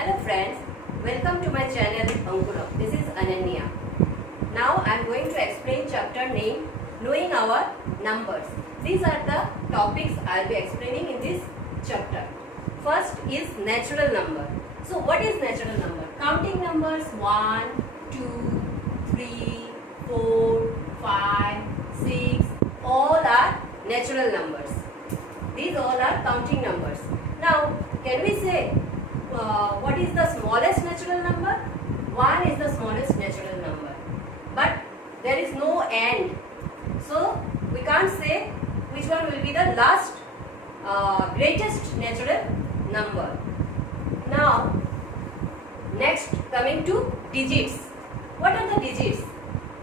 Hello friends, welcome to my channel Ankuram. This is Ananya. Now I am going to explain chapter name Knowing Our Numbers. These are the topics I will be explaining in this chapter. First is natural number. So what is natural number? Counting numbers 1, 2, 3, 4, 5, 6, all are natural numbers. These all are counting numbers. Now can we say what is the smallest natural number? 1 is the smallest natural number, but there is no end, so we can't say which one will be the last greatest natural number. Now next, coming to digits. What are the digits?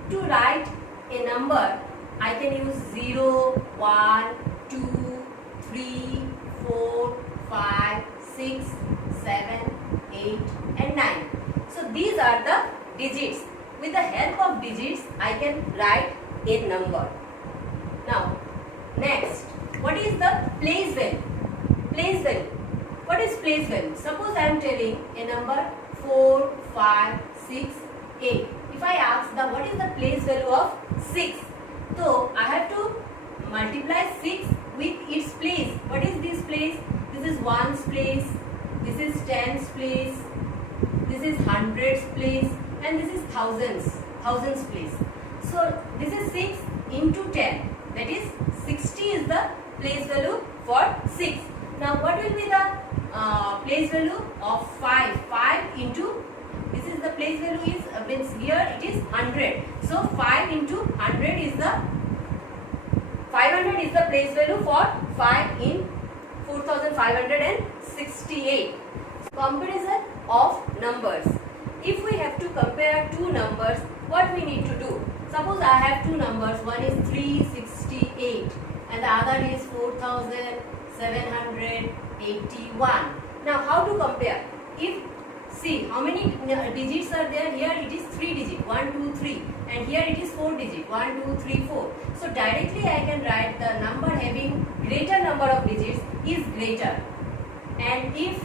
To write a number I can use 0, 1, 2, 3, 4, 5, 6, 7, 8 and 9. So these are the digits. With the help of digits I can write a number. Now next, what is the place value? Place value. What is place value? Suppose I am telling a number 4, 5, 6, 8. If I ask what is the place value of 6? So I have to multiply 6 with its place. What is this place? This is ones place, this is tens place, this is hundreds place, and this is thousands place. So this is 6 into 10, that is 60 is the place value for 6. Now what will be the place value of 5? 5 into, this is the place value is means here it is 100. So 5 into 100 is the 500 is the place value for 5 in 4568. Comparison of numbers. If we have to compare two numbers, what we need to do? Suppose I have two numbers, one is 368 and the other is 4781. Now how to compare? If see how many digits are there, here it is 3 digits, 1, 2, 3, and here it is 4 digits, 1, 2, 3, 4. So directly I can write the number having greater number of digits is greater. And if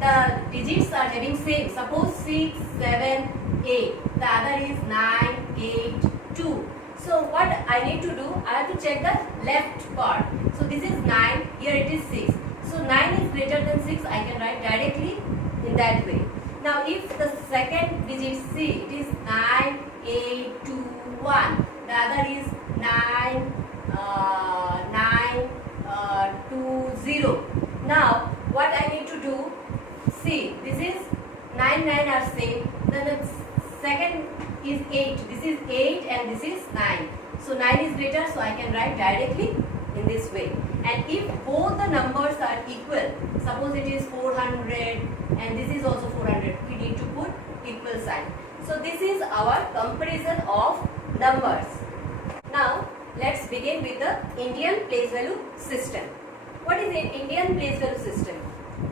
the digits are having same, suppose 6, 7, 8, the other is 9, 8, 2. So what I need to do, I have to check the left part. So this is 9, here it is 6. So 9 is greater than 6, I can write directly in that way. Now if the second digit C, it is 9, 8, 2, 1. The other is 9, 2, 0. Now what I need to do, see this is 9, 9 are same. Then the second is 8. This is 8 and this is 9. So 9 is greater, so I can write directly in this way. And if both the numbers are equal, suppose it is 400 and this is also 400, we need to put equal sign. So this is our comparison of numbers. Now let's begin with the Indian place value system. What is an Indian place value system?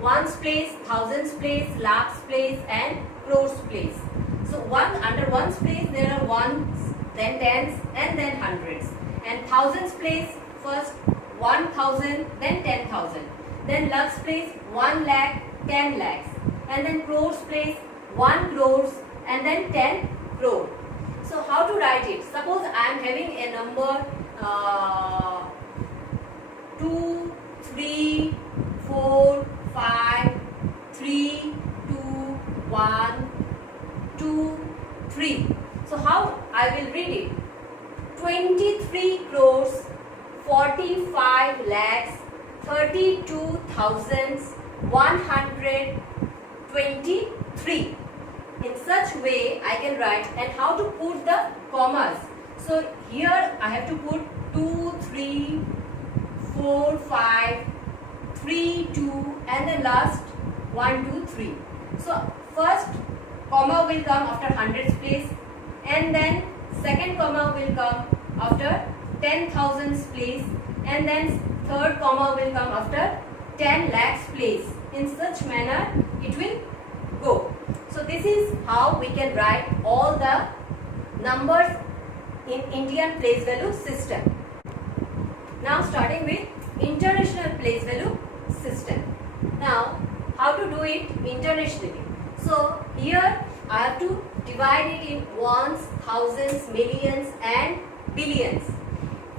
Ones place, thousands place, lakhs place and crores place. So under ones place there are ones, then tens and then hundreds. And thousands place, first 1000, then 10,000. Then lakhs place 1 lakh, 10 lakhs. And then crores place 1 crores and then 10 crore. So how to write it? Suppose I am having a number 2, 3, 4, 5, 3, 2, 1, 2, 3. So how I will read it? 23 crores, 45 lakhs, 32,123. In such way I can write. And how to put the commas? So here I have to put 2, 3, 4, 5, 3, 2 and the last 1, 2, 3. So first comma will come after hundreds place and then second comma will come after 10,000s place and then third comma will come after 10 lakhs place. In such manner it will go. So this is how we can write all the numbers in Indian place value system. Now starting with international place value system. Now how to do it internationally. So here I have to divide it in ones, thousands, millions and billions.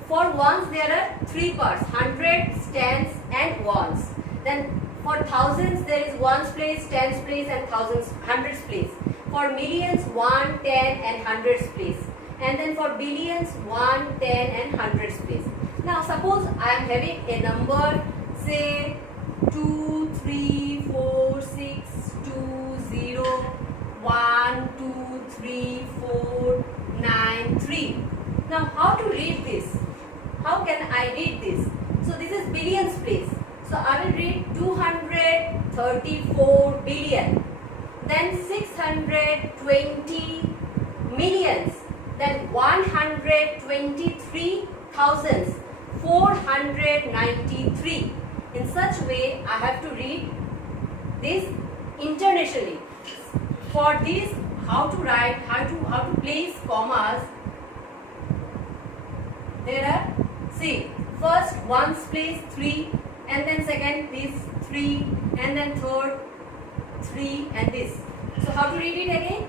For ones there are three parts: hundreds, tens and ones. Then for thousands there is ones place, tens place and thousands, hundreds place. For millions, 1, 10 and hundreds place. And then for billions, 1, 10 and hundreds place. Now suppose I am having a number, say 2, 3, 4, 6, 2, 0, 1, 2, 3, 4, 9, 3. Now how to read this? How can I read this? So this is billions place. So I will read 234 billion. Then 620 millions. Then 123,493. In such way I have to read this internationally. For this, how to write, how to place commas. There are, see, first ones place 3, and then second this 3, and then third 3 and this. So how to read it again?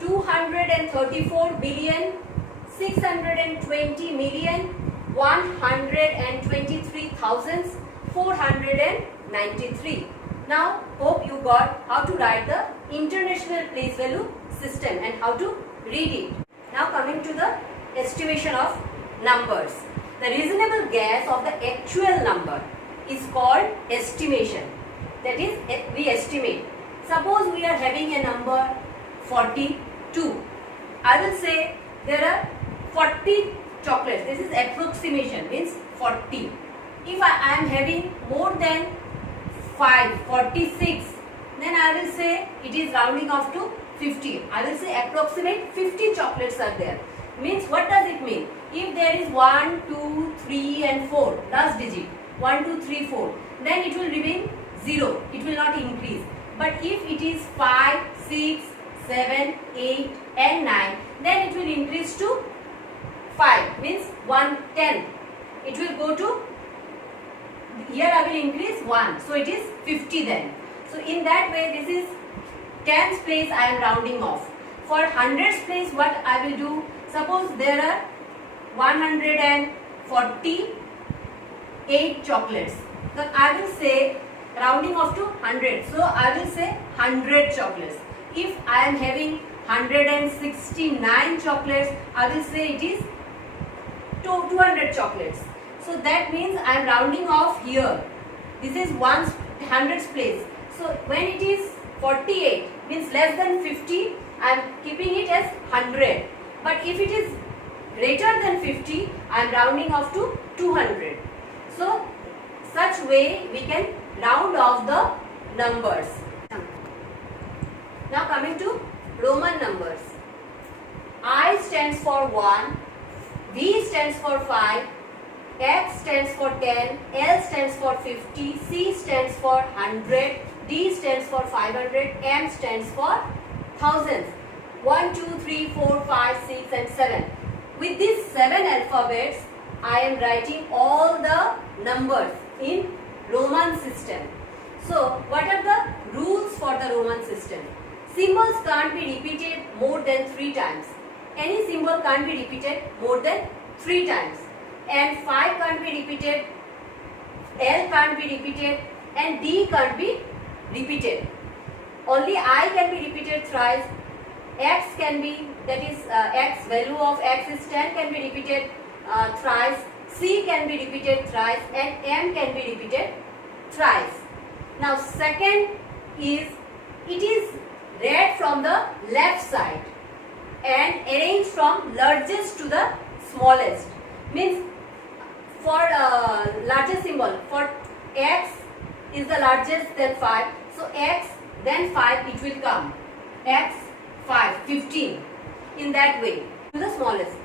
234 billion, 620 million, 123,493. Now hope you got how to write the international place value system and how to read it. Now coming to the estimation of numbers. The reasonable guess of the actual number is called estimation. That is, we estimate. Suppose we are having a number 42. I will say there are 40 chocolates. This is approximation, means 40. If I am having more than 46, then I will say it is rounding off to 50. I will say approximate 50 chocolates are there. Means what does it mean? If there is 1, 2, 3 and 4, last digit 1, 2, 3, 4, then it will remain 0. It will not increase. But if it is 5, 6, 7, 8 and 9, then it will increase to 5, means 110. It will go to, here I will increase 1, so it is 50 then. So in that way, this is tens place I am rounding off. For hundreds place, what I will do? Suppose there are 148 chocolates. Then I will say rounding off to 100. So I will say 100 chocolates. If I am having 169 chocolates, I will say it is 200 chocolates. So that means I am rounding off here. This is hundreds place. So when it is 48, means less than 50, I am keeping it as 100. But if it is greater than 50, I am rounding off to 200. So such way we can round off the numbers. Now coming to Roman numbers. I stands for 1, V stands for 5, X stands for 10, L stands for 50, C stands for 100, D stands for 500, M stands for thousands. 1, 2, 3, 4, 5, 6 and 7. With these 7 alphabets, I am writing all the numbers in Roman system. So what are the rules for the Roman system? Symbols can't be repeated more than 3 times. Any symbol can't be repeated more than 3 times. And 5 can't be repeated, L can't be repeated and D can't be repeated. Only I can be repeated thrice. X can be, that is X, value of X is 10, can be repeated thrice. C can be repeated thrice and M can be repeated thrice. Now second is, it is read from the left side and arranged from largest to the smallest. Means for largest symbol, for X is the largest, then 5. So X, then 5 it will come. X, 5, 15. In that way to the smallest.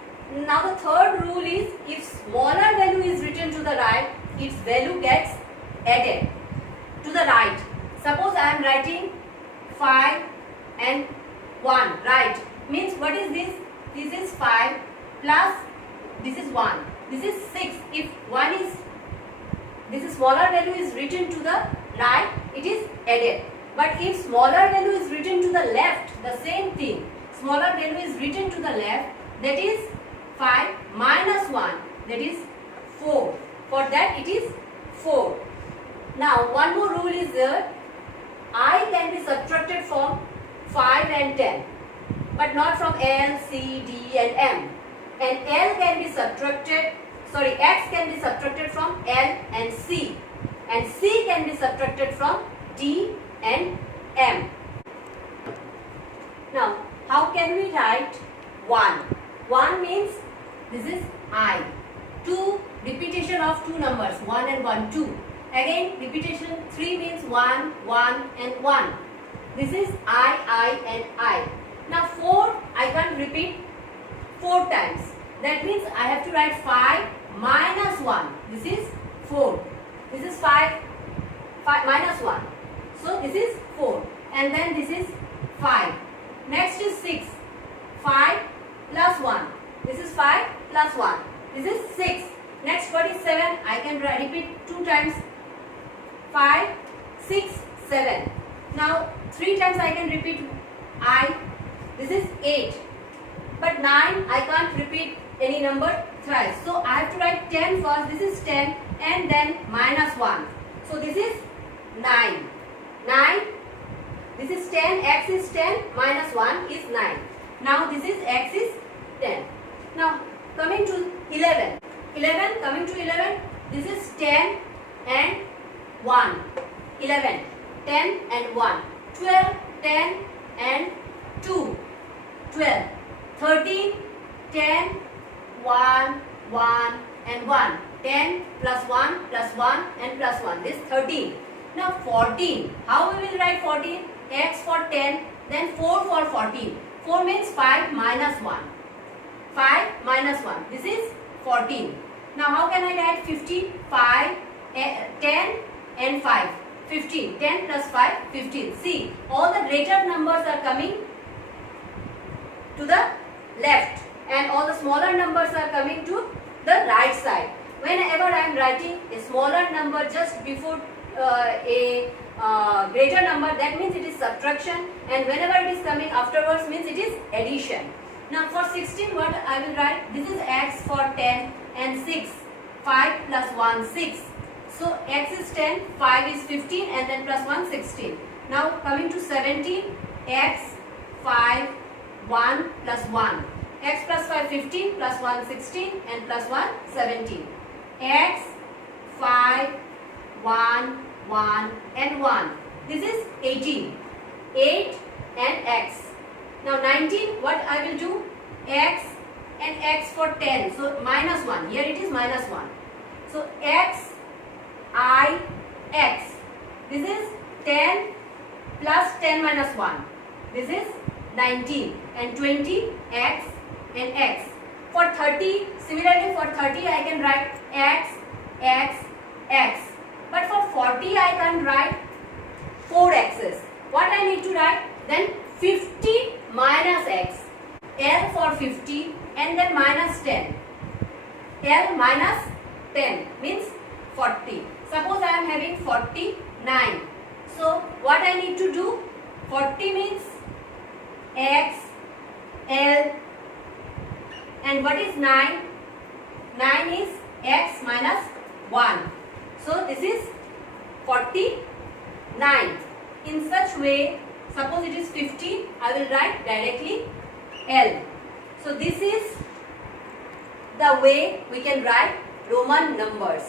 Now the third rule is, if smaller value is written to the right, its value gets added to the right. Suppose I am writing 5 and 1, right? Means what is this? This is 5 plus this is 1. This is 6. If 1 is, this is smaller value is written to the right, it is added. But if smaller value is written to the left, the same thing, smaller value is written to the left, that is 5 minus 1, that is 4. For that it is 4. Now one more rule is there. I can be subtracted from 5 and 10, but not from L, C, D and M. And L can be subtracted, sorry, X can be subtracted from L and C. And C can be subtracted from D and M. Now, how can we write 1? 1 means this is I. 2, repetition of two numbers, 1 and 1, 2. Again, repetition 3 means 1, 1 and 1. This is I and I. Now 4, I can't repeat 4 times. That means I have to write 5 minus 1. This is 4. This is 5 minus 1. So this is 4. And then this is 5. Next is 6. 5 plus 1. This is 5 plus 1. This is 6. Next what is 7? I can repeat 2 times. 5, 6, 7. Now 3 times I can repeat I. This is 8. But 9 I can't repeat any number thrice. So I have to write 10 first. This is 10 and then minus 1. So this is 9. 9. This is 10. X is 10. Minus 1 is 9. Now this is X is 10. Now coming to 11. 11. Coming to 11. This is 10 and 1. 11. 10 and 1. 12. 10 and 2. 12. 13. 10. 1, 1 and 1. 10 plus 1 plus 1 and plus 1. This is 13. Now 14. How we will write 14? X for 10, then 4 for 14. 4 means 5 minus 1. 5 minus 1. This is 14. Now how can I write 15? 5, 10 and 5. 15. 10 plus 5, 15. See, all the greater numbers are coming to the left and all the smaller numbers are coming to the right side. Whenever I am writing a smaller number just before a greater number, that means it is subtraction, and whenever it is coming afterwards means it is addition. Now for 16 what I will write? This is X for 10 and 6. 5 plus 1, 6. So X is 10, 5 is 15 and then plus 1, 16. Now coming to 17, X, 5, 1 plus 1. X plus 5, 15 plus 1, 16 and plus 1, 17. X, 5, 1, 1 and 1. This is 18. 8 and X. Now 19, what I will do? X and X for 10. So minus 1. Here it is minus 1. So X, I, X. This is 10 plus 10 minus 1. This is 19. And 20, X and X. For 30, similarly for 30 I can write X, X, X. But for 40 I can write 4 X's. What I need to write? Then 50 minus X. L for 50 and then minus 10. L minus 10 means 40. Suppose I am having 49. So what I need to do? 40 means X, L, and what is 9? 9 is X minus 1. So this is 49. In such way, suppose it is 50, I will write directly L. So this is the way we can write Roman numbers.